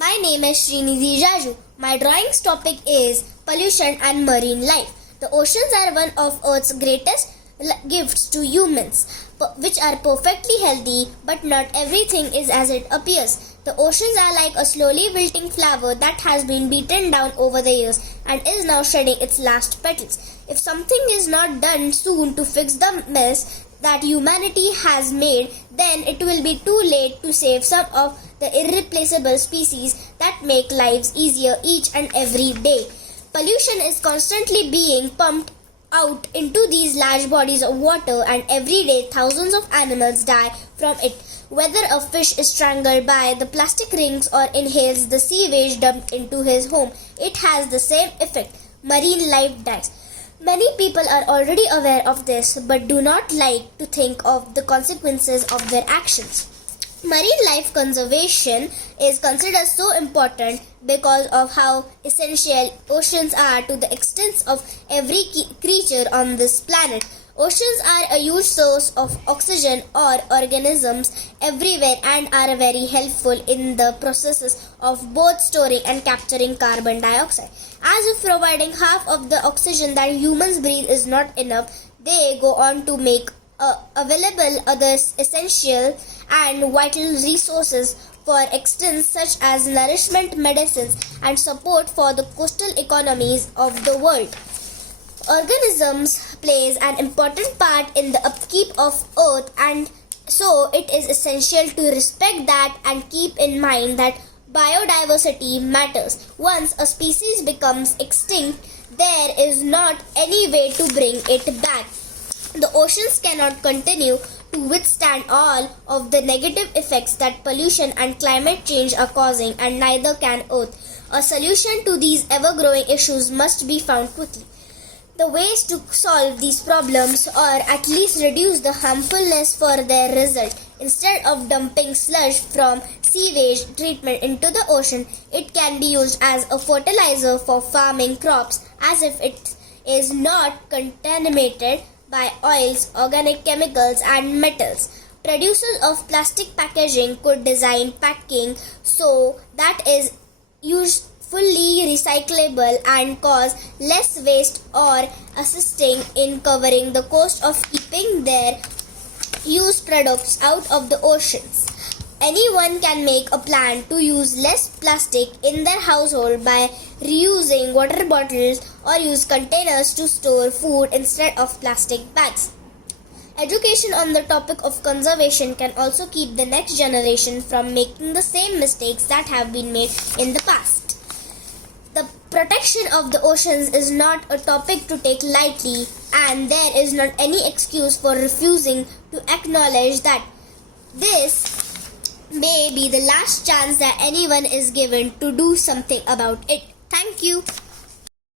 My name is Srinidhee Jajoo. My drawing's topic is pollution and marine life. The oceans are one of Earth's greatest gifts to humans, which are perfectly healthy, but not everything is as it appears. The oceans are like a slowly wilting flower that has been beaten down over the years and is now shedding its last petals. If something is not done soon to fix the mess that humanity has made, then it will be too late to save some of the irreplaceable species that make lives easier each and every day. Pollution is constantly being pumped out into these large bodies of water, and every day thousands of animals die from it. Whether a fish is strangled by the plastic rings or inhales the sewage dumped into his home, it has the same effect. Marine life dies. Many people are already aware of this but do not like to think of the consequences of their actions. Marine life conservation is considered so important because of how essential oceans are to the existence of every creature on this planet. Oceans are a huge source of oxygen or organisms everywhere and are very helpful in the processes of both storing and capturing carbon dioxide. As if providing half of the oxygen that humans breathe is not enough, they go on to make available other essential and vital resources for extents such as nourishment, medicines, and support for the coastal economies of the world. Organisms plays an important part in the upkeep of Earth, and so it is essential to respect that and keep in mind that biodiversity matters. Once a species becomes extinct, there is not any way to bring it back. The oceans cannot continue to withstand all of the negative effects that pollution and climate change are causing, and neither can Earth. A solution to these ever-growing issues must be found quickly. The ways to solve these problems or at least reduce the harmfulness for their result. Instead of dumping sludge from sewage treatment into the ocean, it can be used as a fertilizer for farming crops, as if it is not contaminated by oils, organic chemicals, and metals. Producers of plastic packaging could design packing so that is used fully recyclable and cause less waste, or assisting in covering the cost of keeping their used products out of the oceans. Anyone can make a plan to use less plastic in their household by reusing water bottles or use containers to store food instead of plastic bags. Education on the topic of conservation can also keep the next generation from making the same mistakes that have been made in the past. The protection of the oceans is not a topic to take lightly, and there is not any excuse for refusing to acknowledge that this may be the last chance that anyone is given to do something about it. Thank you.